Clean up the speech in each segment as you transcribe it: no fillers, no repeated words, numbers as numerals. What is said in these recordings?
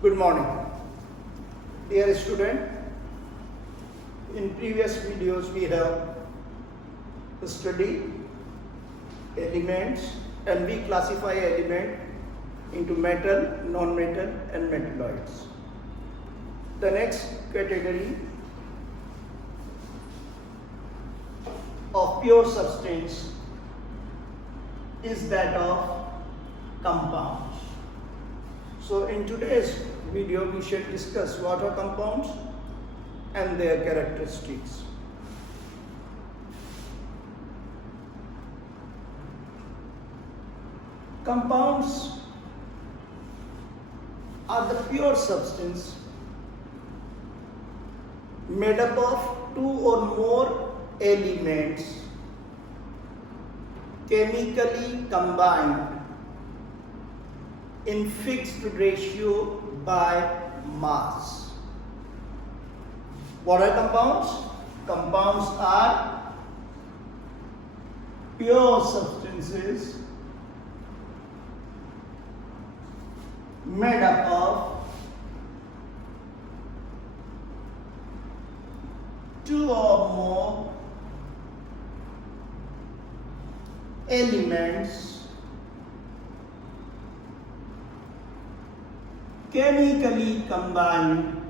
Good morning. Dear student, in previous videos we have studied elements and we classify element into metal, non-metal and metalloids. The next category of pure substance is that of compounds. So in today's video we shall discuss what are compounds and their characteristics. Compounds are the pure substance made up of two or more elements chemically combined in fixed ratio by mass. What are compounds? Compounds are pure substances made up of two or more elements chemically combined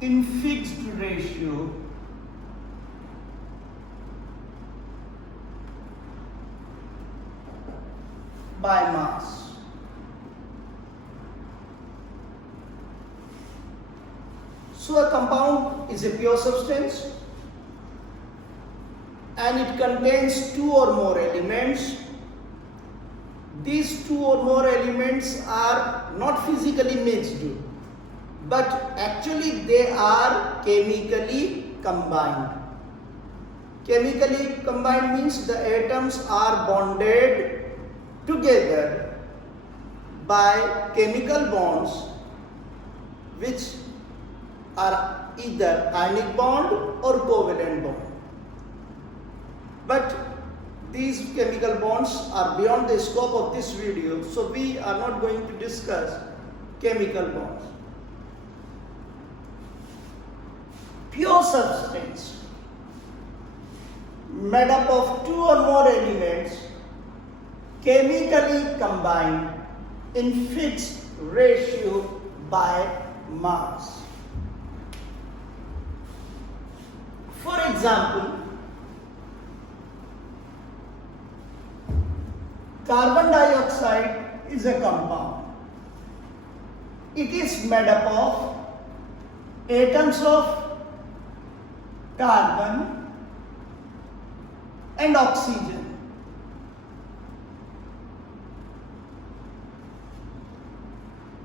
in fixed ratio by mass. So a compound is a pure substance and it contains two or more elements. These two or more elements are not physically mixed, but actually they are chemically combined. Chemically combined means the atoms are bonded together by chemical bonds which are either ionic bond or covalent bond. But these chemical bonds are beyond the scope of this video, so we are not going to discuss chemical bonds. Pure substance made up of two or more elements chemically combined in fixed ratio by mass. For example, carbon dioxide is a compound. It is made up of atoms of carbon and oxygen.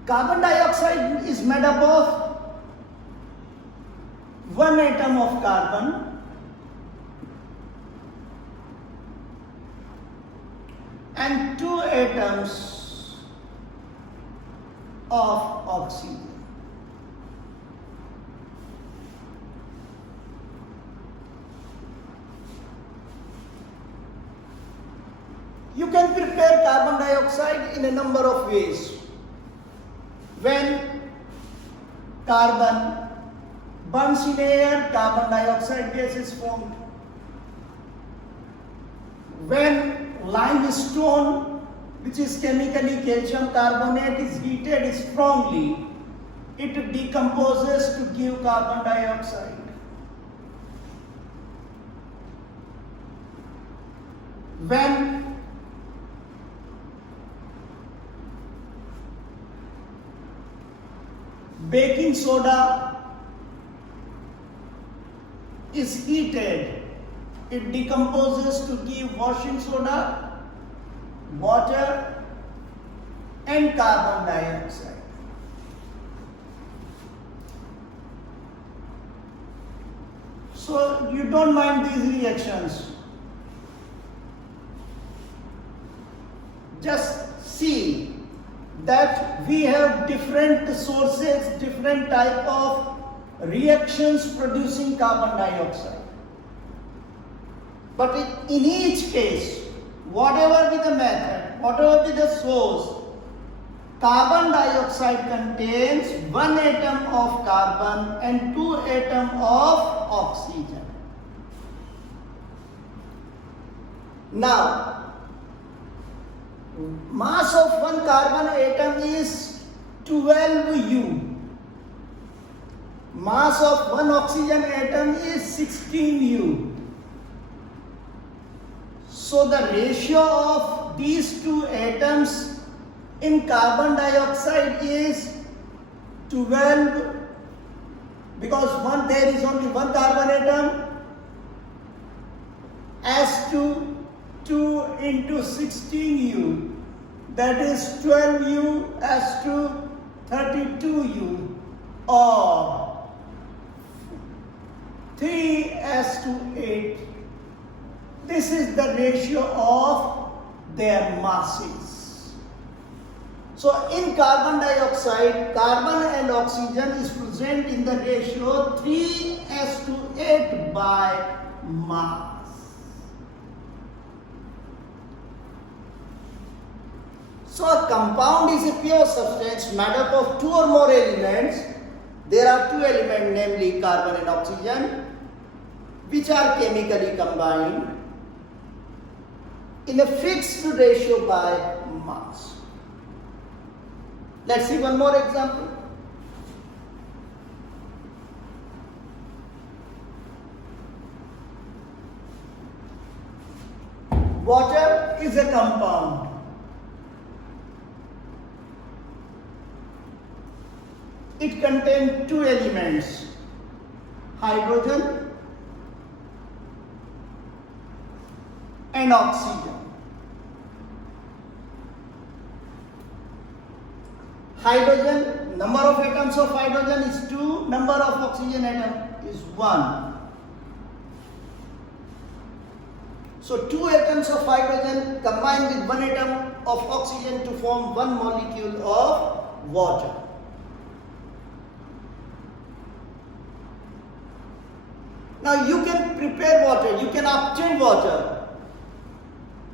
Carbon dioxide is made up of one atom of carbon and two atoms of oxygen. You can prepare carbon dioxide in a number of ways. When carbon burns in air, carbon dioxide gas is formed. When limestone, which is chemically calcium carbonate, is heated strongly, it decomposes to give carbon dioxide. When baking soda is heated, it decomposes to give washing soda, water and carbon dioxide. So you don't mind these reactions. Just see that we have different sources, different type of reactions producing carbon dioxide. But in each case, whatever be the method, whatever be the source, carbon dioxide contains one atom of carbon and two atoms of oxygen. Now, mass of one carbon atom is 12U. Mass of one oxygen atom is 16U. So the ratio of these two atoms in carbon dioxide is 12, because there is only one carbon atom, as to 2 into 16U, that is 12U as to 32U, or 3 as to 8. This is the ratio of their masses. So in carbon dioxide, carbon and oxygen is present in the ratio 3 as to 8 by mass. So a compound is a pure substance made up of two or more elements. There are two elements, namely carbon and oxygen, which are chemically combined in a fixed ratio by mass. Let's see one more example. Water is a compound. It contains two elements, hydrogen and oxygen. Hydrogen, number of atoms of hydrogen is 2, number of oxygen atom is 1. So 2 atoms of hydrogen combine with 1 atom of oxygen to form 1 molecule of water. Now you can prepare water, you can obtain water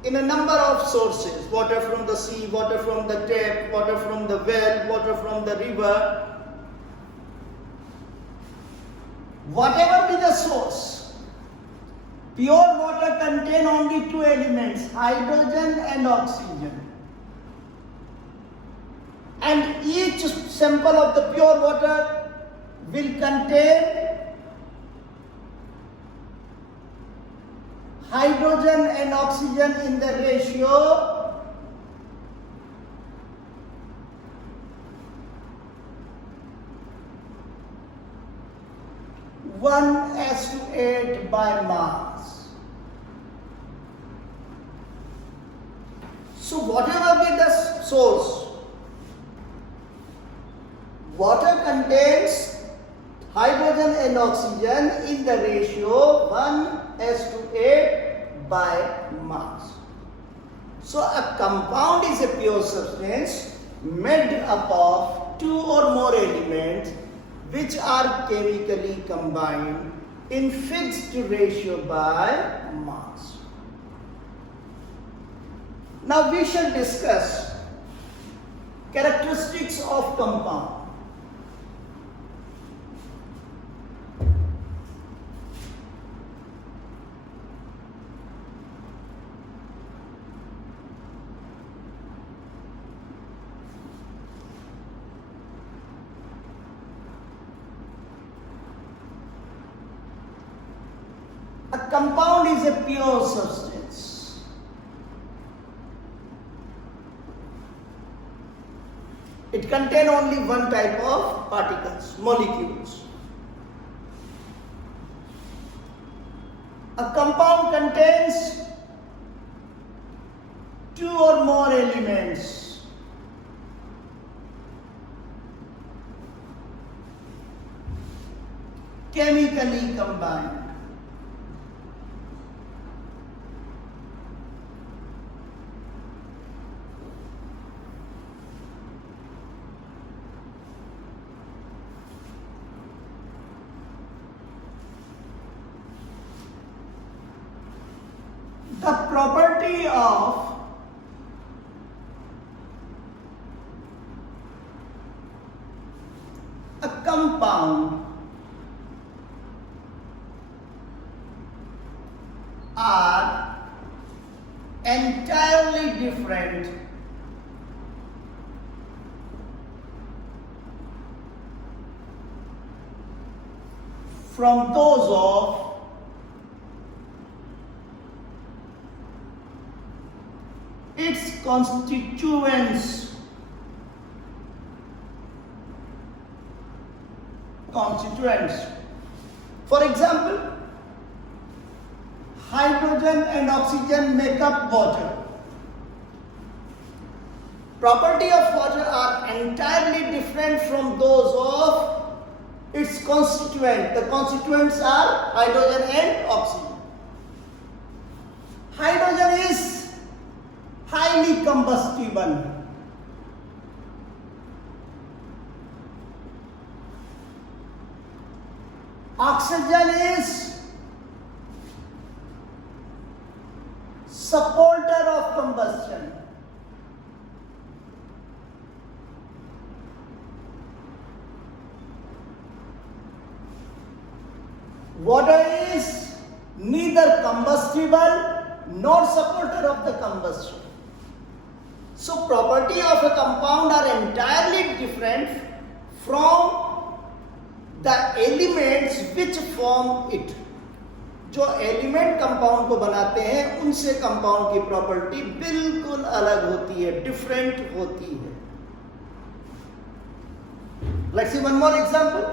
in a number of sources. Water from the sea, water from the tap, water from the well, water from the river. Whatever be the source, pure water contains only two elements, hydrogen and oxygen. And each sample of the pure water will contain hydrogen and oxygen in the ratio 1:8 by mass. So whatever be the source, water contains hydrogen and oxygen in the ratio 1:8 by mass. So a compound is a pure substance made up of two or more elements which are chemically combined in fixed ratio by mass. Now we shall discuss characteristics of compound. A compound is a pure substance. It contains only one type of particles, molecules. A compound contains two or more elements. Chemically combined. The property of a compound are entirely different from those of its constituents. For example, hydrogen and oxygen make up water. Property of water are entirely different from those of its constituent. The constituents are hydrogen and oxygen. Hydrogen is highly combustible. Oxygen is supporter of combustion. Water is neither combustible nor supporter of the combustion. So property of a compound are entirely different from the elements which form it. जो element compound को बनाते हैं उनसे compound की property बिल्कुल अलग होती है, डिफरेंट होती है. Let's see one more example.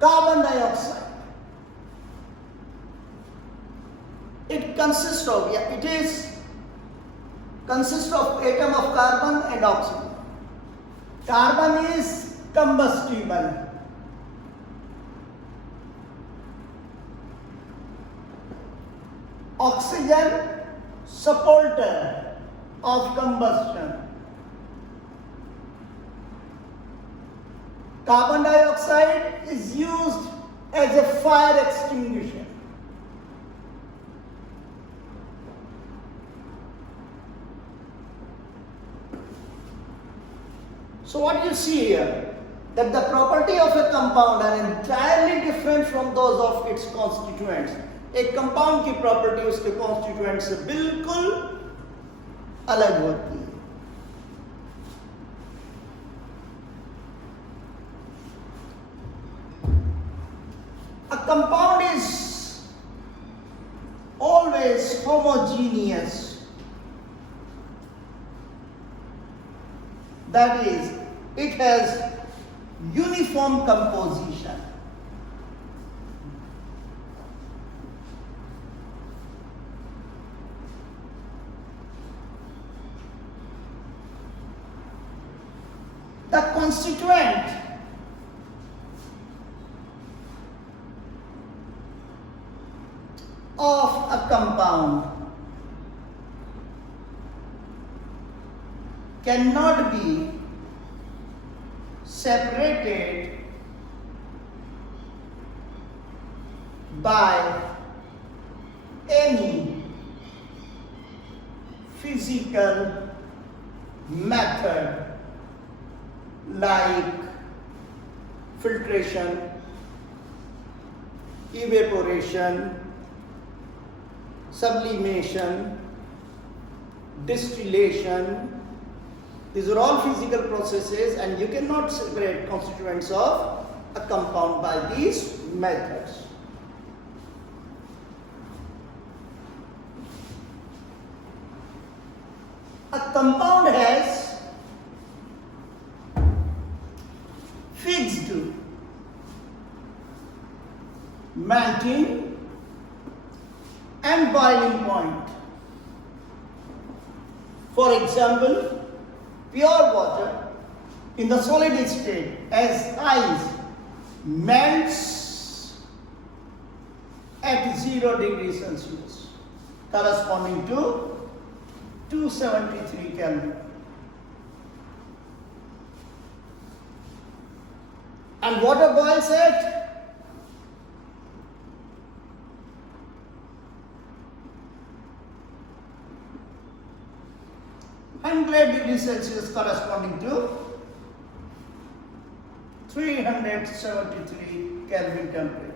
Carbon dioxide. It consists of atom of carbon and oxygen. Carbon is combustible. Oxygen supporter of combustion. Carbon dioxide is used as a fire extinguisher. So what you see here, that the property of a compound are entirely different from those of its constituents. एक compound की property उसके constituent से बिल्कुल अलग होती है. A compound is always homogeneous. That is, it has uniform composition. The constituent of a compound cannot be separated by any physical method like filtration, evaporation, sublimation, distillation. These are all physical processes, and you cannot separate constituents of a compound by these methods. A compound has fixed melting and boiling point. For example, pure water in the solid state as ice melts at 0 degrees Celsius, corresponding to 273 Kelvin. And water boils at 100 degrees Celsius, corresponding to 373 Kelvin temperature.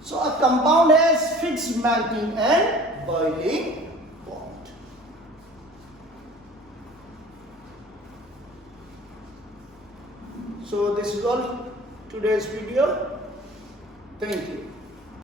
So a compound has fixed melting and boiling point. So this is all today's video. Thank you.